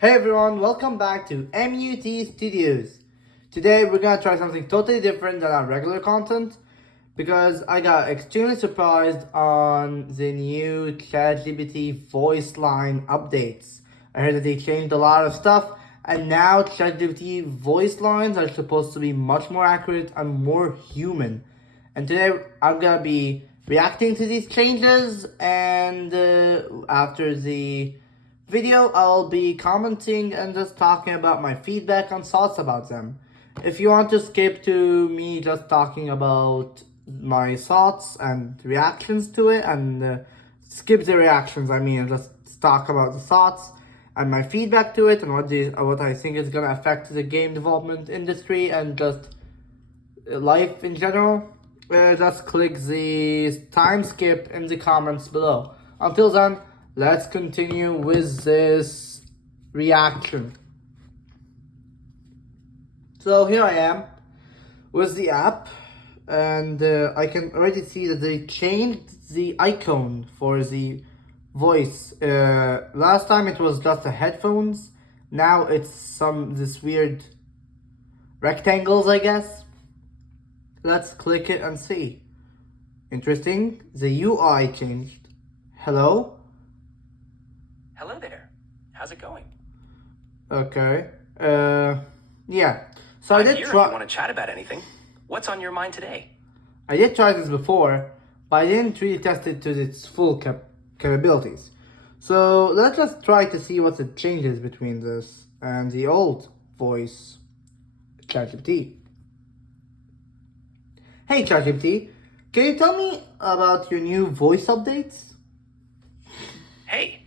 Hey everyone, welcome back to MUT Studios. Today we're gonna try something totally different than our regular content because I got extremely surprised on the new ChatGPT voice line updates. I heard that they changed a lot of stuff and now ChatGPT voice lines are supposed to be much more accurate and more human. And today I'm gonna be reacting to these changes and after the video, I'll be commenting and just talking about my feedback and thoughts about them. If you want to skip to me just talking about my thoughts and reactions to it, and skip the reactions, just talk about the thoughts and my feedback to it and what I think is gonna affect the game development industry and just life in general, just click the time skip in the comments below. Until then, let's continue with this reaction. So here I am with the app, and I can already see that they changed the icon for the voice. Last time it was just the headphones. Now it's this weird rectangles, I guess. Let's click it and see. Interesting. The UI changed. Hello? Hello there. How's it going? Okay. Yeah. So I'm here if you want to chat about anything. What's on your mind today? I did try this before, but I didn't really test it to its full capabilities. So let's just try to see what the changes between this and the old voice ChatGPT. Hey ChatGPT, can you tell me about your new voice updates? Hey.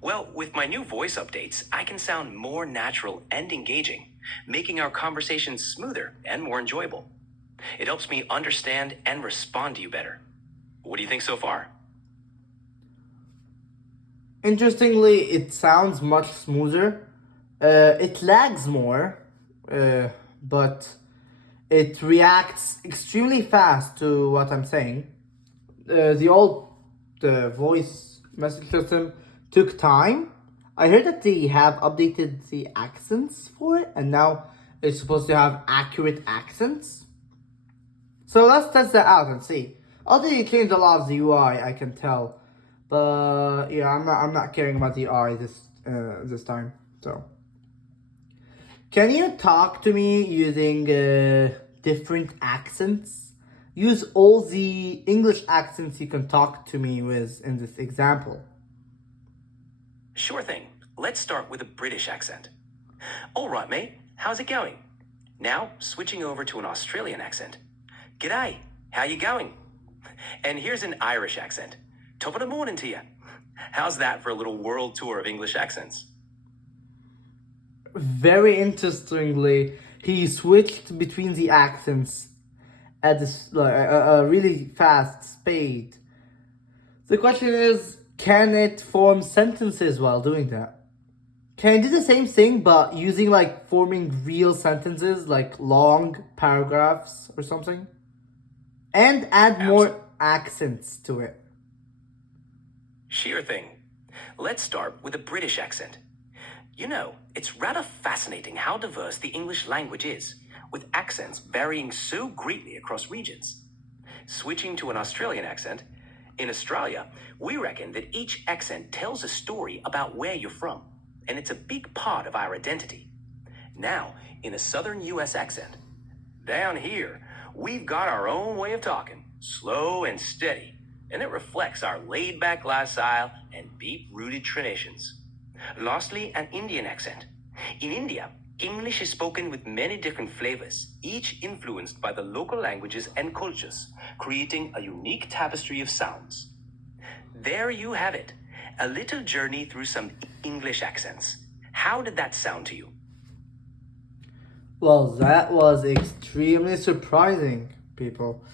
Well, with my new voice updates, I can sound more natural and engaging, making our conversations smoother and more enjoyable. It helps me understand and respond to you better. What do you think so far? Interestingly, it sounds much smoother. It lags more, but it reacts extremely fast to what I'm saying. The old voice message system took time. I heard that they have updated the accents for it, and now it's supposed to have accurate accents. So let's test that out and see. Although you changed a lot of the UI, I can tell, but yeah, I'm not caring about the UI this time. So, can you talk to me using different accents? Use all the English accents you can talk to me with in this example. Sure thing. Let's start with a British accent. All right, mate. How's it going? Now, switching over to an Australian accent. G'day. How you going? And here's an Irish accent. Top of the morning to you. How's that for a little world tour of English accents? Very interestingly, he switched between the accents at a really fast speed. The question is, can it form sentences while doing that? Can it do the same thing but using forming real sentences, like long paragraphs or something? And add more accents to it? Sure thing. Let's start with a British accent. You know, it's rather fascinating how diverse the English language is, with accents varying so greatly across regions. Switching to an Australian accent, in Australia, we reckon that each accent tells a story about where you're from, and it's a big part of our identity. Now, in a southern US accent, down here, we've got our own way of talking, slow and steady, and it reflects our laid-back lifestyle and deep-rooted traditions. Lastly, an Indian accent. In India, English is spoken with many different flavors, each influenced by the local languages and cultures, creating a unique tapestry of sounds. There you have it, a little journey through some English accents. How did that sound to you? Well, that was extremely surprising, people.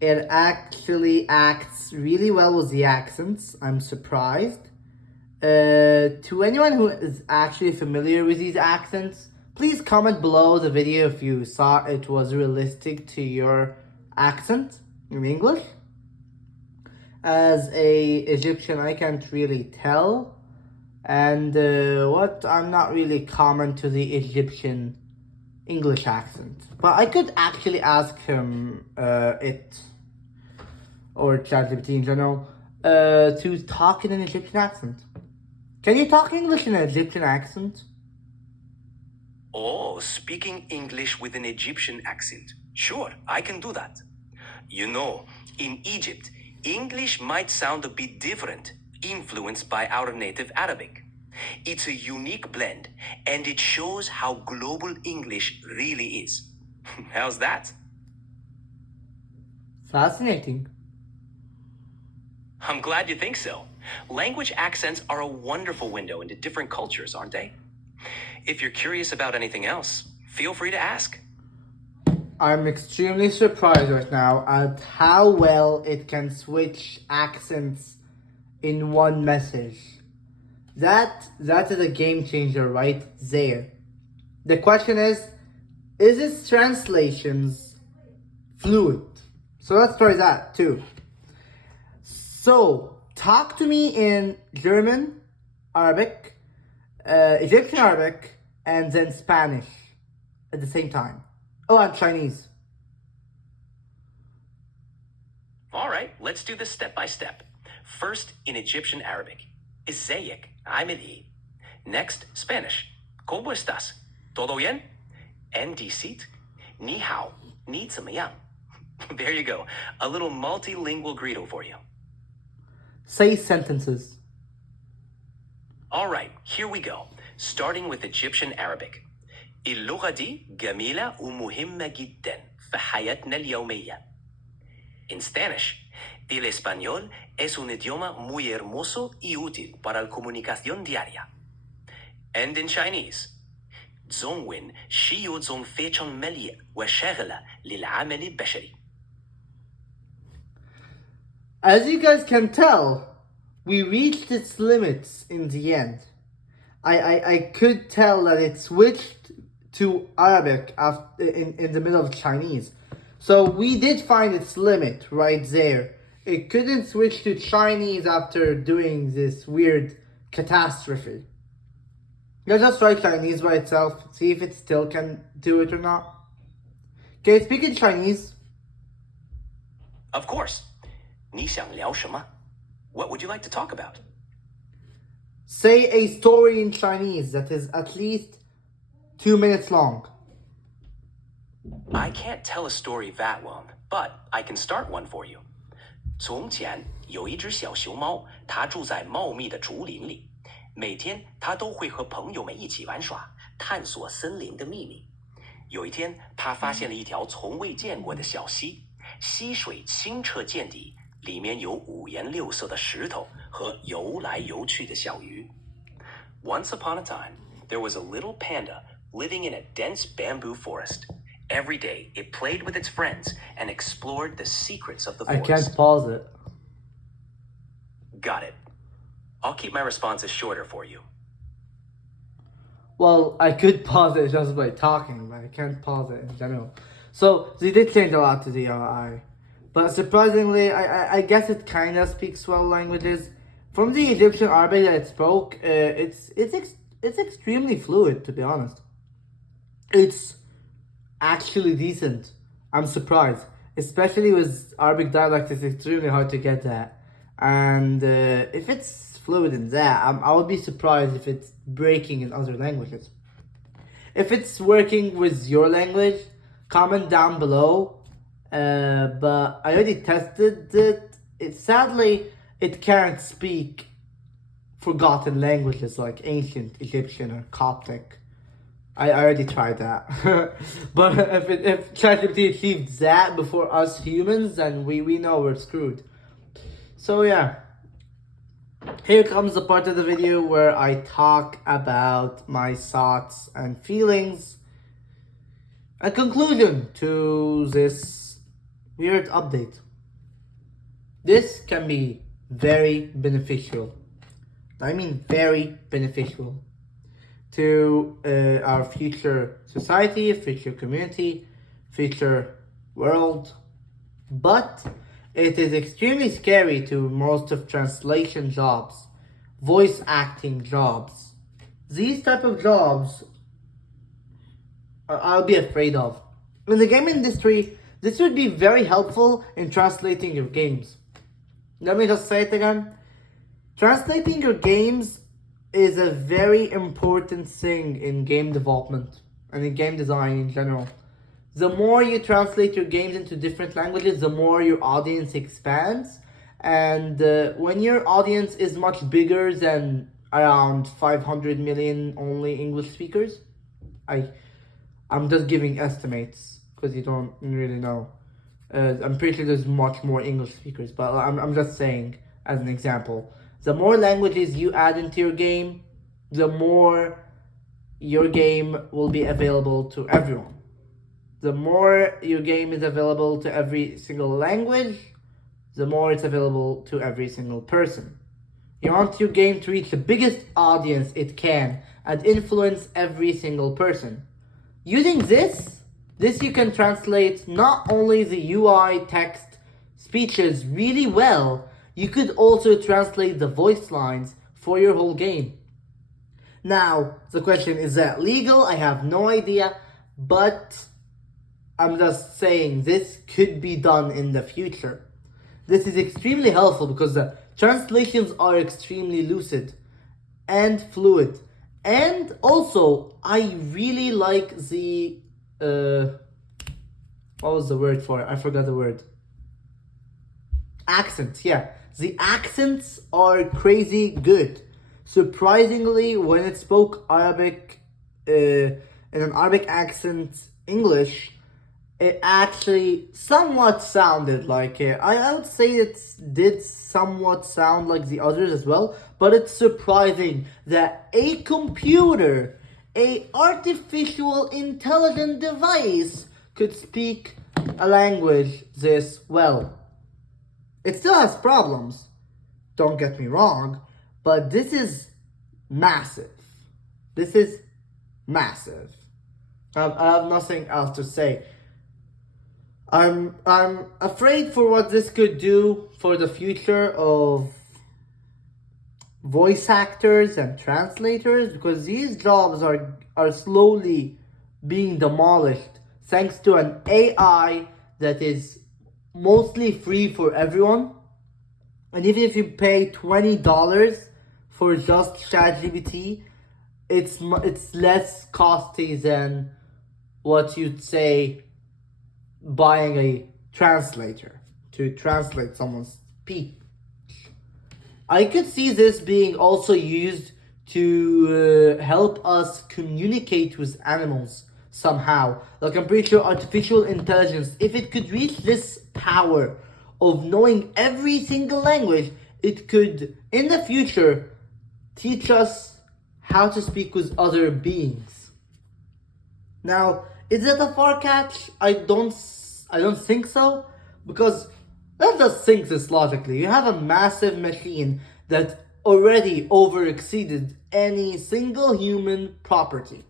It actually acts really well with the accents. I'm surprised. To anyone who is actually familiar with these accents, please comment below the video if you thought it was realistic to your accent in English. As a Egyptian, I can't really tell And what I'm not really common to the Egyptian English accent. But I could actually ask him it or ChatGPT in general to talk in an Egyptian accent. Can you talk English in an Egyptian accent? Oh, speaking English with an Egyptian accent. Sure, I can do that. You know, in Egypt, English might sound a bit different, influenced by our native Arabic. It's a unique blend, and it shows how global English really is. How's that? Fascinating. I'm glad you think so. Language accents are a wonderful window into different cultures, aren't they? If you're curious about anything else, feel free to ask. I'm extremely surprised right now at how well it can switch accents in one message. That is a game changer right there. The question is its translations fluid? So let's try that too. So talk to me in German, Arabic, Egyptian Arabic, and then Spanish at the same time. Oh, and Chinese. All right, let's do this step by step. First, in Egyptian Arabic. ازيك, عامل ايه? Next, Spanish. ¿Cómo estás? ¿Todo bien? NDCit. Ni hao. Ni 怎么样? There you go. A little multilingual greeting for you. Say sentences. All right, here we go. Starting with Egyptian Arabic. اللغة دي جميلة ومهمة جدا في حياتنا اليومية. In Spanish, el español es un idioma muy hermoso y útil para la comunicación diaria. And in Chinese, 中文是一种非常美丽وشاغلة للعمل البشري. As you guys can tell, we reached its limits in the end. I could tell that it switched to Arabic in the middle of Chinese. So we did find its limit right there. It couldn't switch to Chinese after doing this weird catastrophe. Let's just try Chinese by itself, see if it still can do it or not. Can you speak in Chinese? Of course. 你想聊什么? What would you like to talk about? Say a story in Chinese that is at least 2 minutes long. I can't tell a story that long, but I can start one for you. 从前有一只小熊猫，它住在茂密的竹林里。每天，它都会和朋友们一起玩耍，探索森林的秘密。有一天，它发现了一条从未见过的小溪，溪水清澈见底，里面有五颜六色的石头和游来游去的小鱼。Once upon a time, there was a little panda living in a dense bamboo forest. Every day, it played with its friends and explored the secrets of the forest. I can't pause it. Got it. I'll keep my responses shorter for you. Well, I could pause it just by talking, but I can't pause it in general. So they did change a lot to the AI. But surprisingly, I guess it kind of speaks 12 languages. From the Egyptian Arabic that it spoke, it's extremely fluid, to be honest. It's actually decent. I'm surprised. Especially with Arabic dialect, it's extremely hard to get that. And if it's fluid in that, I would be surprised if it's breaking in other languages. If it's working with your language, comment down below. But I already tested it. Sadly, it can't speak forgotten languages like ancient Egyptian or Coptic. I already tried that. But if ChatGPT achieved that before us humans, then we know we're screwed. So yeah. Here comes the part of the video where I talk about my thoughts and feelings. A conclusion to this weird update. This can be very beneficial. I mean very beneficial to our future society, future community, future world. But it is extremely scary to most of translation jobs voice acting jobs. These type of jobs I'll be afraid of. In the game industry, this would be very helpful in translating your games. Let me just say it again. Translating your games is a very important thing in game development and in game design in general. The more you translate your games into different languages, the more your audience expands. And when your audience is much bigger than around 500 million only English speakers, I'm just giving estimates because you don't really know. I'm pretty sure there's much more English speakers, but I'm just saying as an example. The more languages you add into your game, the more your game will be available to everyone. The more your game is available to every single language, the more it's available to every single person. You want your game to reach the biggest audience it can and influence every single person. Using this you can translate not only the UI text speeches really well, you could also translate the voice lines for your whole game. Now, the question, is that legal? I have no idea, but I'm just saying this could be done in the future. This is extremely helpful because the translations are extremely lucid and fluid. And also, I really like the what was the word for it? I forgot the word. Accents, yeah. The accents are crazy good. Surprisingly, when it spoke Arabic in an Arabic accent English, it actually somewhat sounded like it. I would say it did somewhat sound like the others as well, but it's surprising that a computer, a artificial intelligent device, could speak a language this well. It still has problems, don't get me wrong, but this is massive. This is massive. I have nothing else to say. I'm afraid for what this could do for the future of voice actors and translators, because these jobs are slowly being demolished thanks to an AI that is mostly free for everyone. And even if you pay $20 for just ChatGPT, it's less costly than what you'd say buying a translator to translate someone's speech. I could see this being also used to help us communicate with animals somehow. Like, I'm pretty sure artificial intelligence, if it could reach this power of knowing every single language, it could, in the future, teach us how to speak with other beings. Now, is that a far catch? I don't think so, because let's just think this logically. You have a massive machine that already overexceeded any single human property.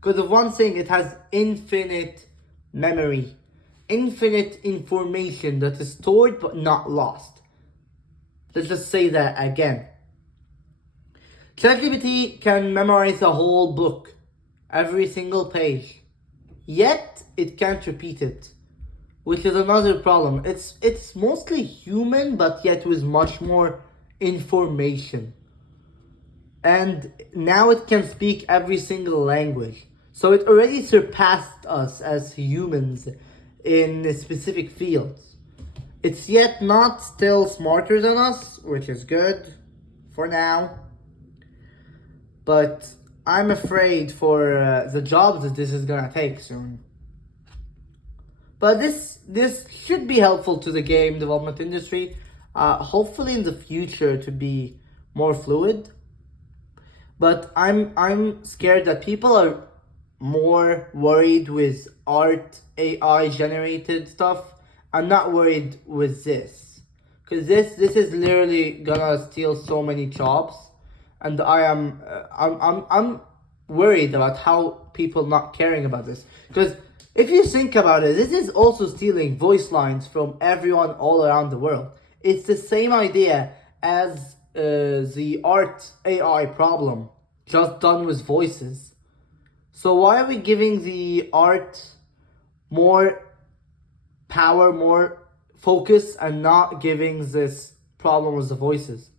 Because of one thing, it has infinite memory, infinite information that is stored but not lost. Let's just say that again. ChatGPT can memorize a whole book, every single page. Yet, it can't repeat it, which is another problem. It's mostly human, but yet with much more information. And now it can speak every single language. So it already surpassed us as humans in specific fields. It's yet not still smarter than us, which is good for now. But I'm afraid for the jobs that this is gonna take soon. But this should be helpful to the game development industry. Hopefully in the future to be more fluid. But I'm scared that people are more worried with art AI generated stuff. I'm not worried with this, because this is literally gonna steal so many jobs, and I'm worried about how people not caring about this. Because if you think about it, this is also stealing voice lines from everyone all around the world. It's the same idea as the art AI problem just done with voices. So why are we giving the art more power, more focus, and not giving this problem with the voices?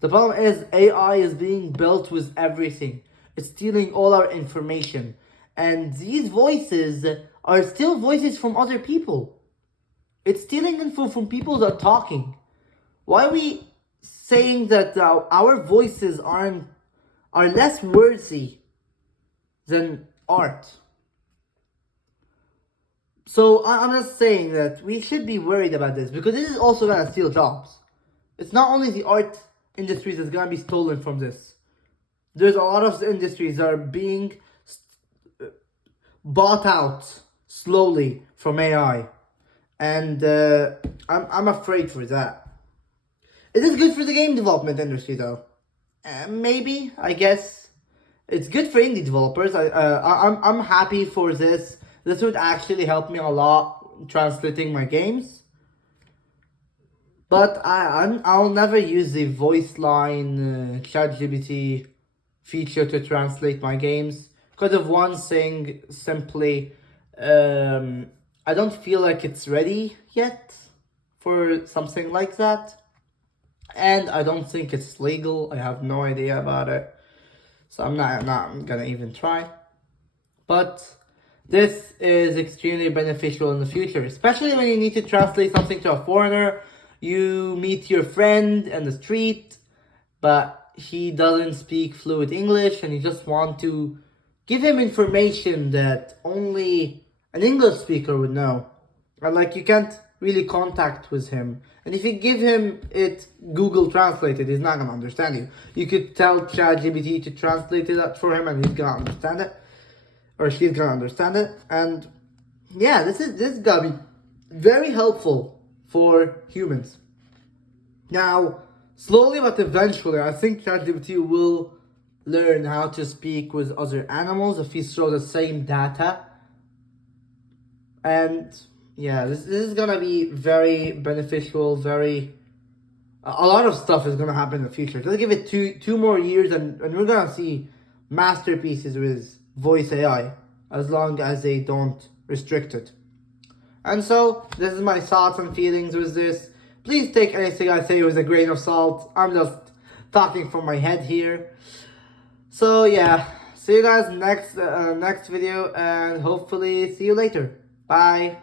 The problem is AI is being built with everything. It's stealing all our information. And these voices are still voices from other people. It's stealing info from people that are talking. Why are we saying that our voices are less worthy than art? So I'm just saying that we should be worried about this because this is also gonna steal jobs. It's not only the art industries that's gonna be stolen from this. There's a lot of industries that are being bought out slowly from AI, and I'm afraid for that. It is good for the game development industry, though. Maybe, I guess it's good for indie developers. I'm happy for this. This would actually help me a lot translating my games. But I'll never use the voice line ChatGPT feature to translate my games because of one thing. Simply, I don't feel like it's ready yet for something like that. And I don't think it's legal. I have no idea about it. So I'm not gonna even try. But this is extremely beneficial in the future, especially when you need to translate something to a foreigner. You meet your friend in the street, but he doesn't speak fluent English, and you just want to give him information that only an English speaker would know. And like you can't really contact with him. And if you give him it Google translated, he's not gonna understand you. You could tell ChatGPT to translate it for him and he's gonna understand it. Or she's gonna understand it. And yeah, this is gonna be very helpful for humans. Now, slowly but eventually, I think ChatGPT will learn how to speak with other animals if we throw the same data. And yeah, this is gonna be very beneficial. A lot of stuff is gonna happen in the future. Just give it two more years, and we're gonna see masterpieces with voice AI as long as they don't restrict it. And so this is my thoughts and feelings with this. Please take anything I say with a grain of salt. I'm just talking from my head here. So yeah, see you guys next video, and hopefully see you later. Bye.